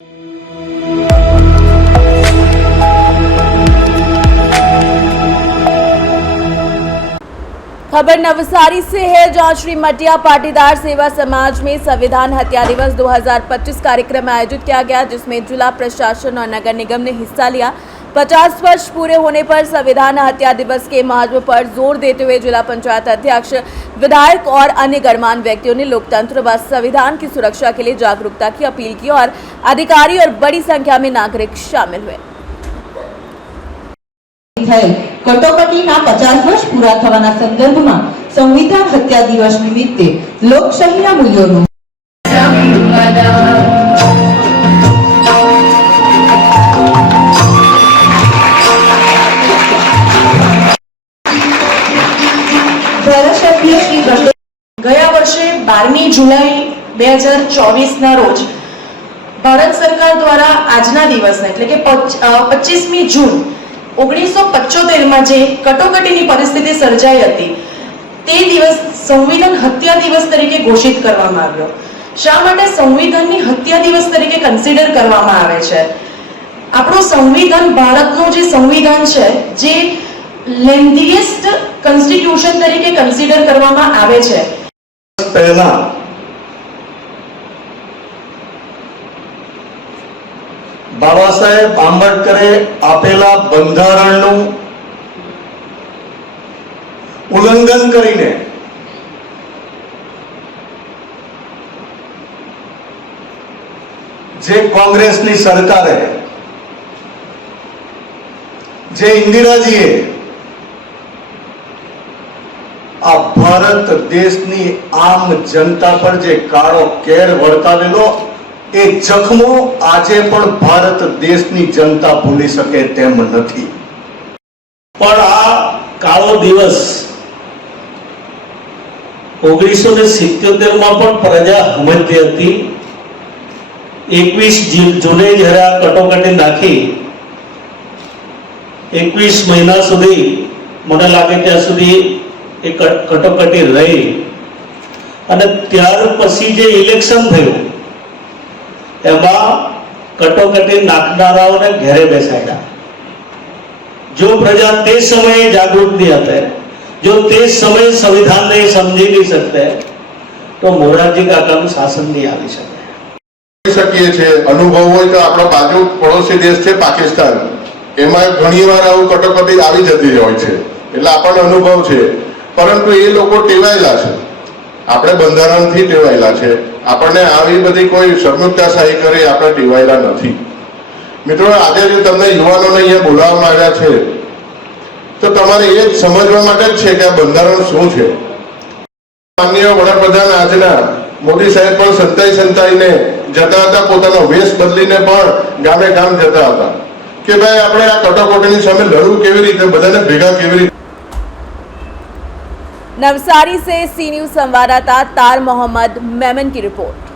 खबर नवसारी से है, जहां श्री मटिया पाटीदार सेवा समाज में संविधान हत्या दिवस 2025 कार्यक्रम आयोजित किया गया, जिसमें जिला प्रशासन और नगर निगम ने हिस्सा लिया। 50 वर्ष पूरे होने पर संविधान हत्या दिवस के महत्व पर जोर देते हुए जिला पंचायत अध्यक्ष, विधायक और अन्य गणमान्य व्यक्तियों ने लोकतंत्र व संविधान की सुरक्षा के लिए जागरूकता की अपील की और अधिकारी और बड़ी संख्या में नागरिक शामिल हुए। कटोकटीना 50 वर्ष पूरा थवाना संदर्भમાં સંવિધાન હત્યા દિવસ નિમિત્તે લોકશાહીના મૂલ્યોનું ધારાસભ્ય શ્રી ગયા વર્ષે 12મી જુલાઈ 2024 ના રોજ ભારત સરકાર દ્વારા આજના દિવસને એટલે કે 25મી જૂન 1975 માં જે કટોકટીની પરિસ્થિતિ સર્જાઈ હતી તે દિવસ સંવિધાન હત્યા દિવસ તરીકે ઘોષિત કરવામાં આવ્યો। શા માટે સંવિધાનની હત્યા દિવસ તરીકે કન્સિડર કરવામાં આવે છે? આપણું સંવિધાન ભારતનું જે સંવિધાન છે જે લેન્ધીએસ્ટ કોન્સ્ટિટ્યુશન તરીકે કન્સિડર કરવામાં આવે છે। પહેલા બાબા સાહેબ આંબેડકરે આપેલા બંધારણનું ઉલ્લંઘન કરીને જે કોંગ્રેસની સરકારે, જે ઇન્દિરાજીએ આ ભારત દેશની આમ જનતા પર જે કાળો કેર વર્તાવેલો, એ જખમો આજે પણ ભારત દેશની જનતા ભૂલી શકે તેમ નથી। પણ આ કાળો દિવસ 1977 માં પણ પ્રજા સમજતી હતી। 21 જૂને જ્યારે આ કટોકટી નાખી 21 મહિના સુધી મને લાગે ત્યાં સુધી એ કટોકટી રહી અને ત્યાર પછી જે ઇલેક્શન થયું એમાં કટોકટી નાખનારાઓને ઘેરે બેસાડ્યા। જો પ્રજા તે સમયે જાગૃત નહીં હતી, જો તે સમયે સંવિધાનને સમજી નહીં શકતે, તો મોરારજી કાકાનું શાસન નહીં આવી શકે। શકીએ છે અનુભવ હોય તો આપણો બાજુ પડોશી દેશ છે પાકિસ્તાન, એમાં ઘણીવાર આવું કટોકટી આવી જતી હોય છે, એટલે આપણને અનુભવ છે। પરંતુ એ લોકો ટેવાયેલા છે, આપણે બંધારણથી ટેવાયેલા છે, આપણને આવી બધી કોઈ સંયુક્તાશાહી કરી આપણે ટેવાયેલા નથી। મિત્રો, આજે જો તમને યુવાનોને અહીંયા બોલાવવામાં આવ્યા છે તો તમારે એ જ સમજવા માટે જ છે કે આ બંધારણ શું છે। માનનીય વડાપ્રધાન આજના મોદી સાહેબ પણ સંતાઈને જતા હતા, પોતાનો વેશ બદલીને પણ ગામે ગામ જતા હતા કે ભાઈ આપણે આ કટોકટીની સામે લડવું કેવી રીતે, બધાને ભેગા કેવી રીતે। नवसारी से सी न्यूज संवाददाता तार मोहम्मद मेमन की रिपोर्ट।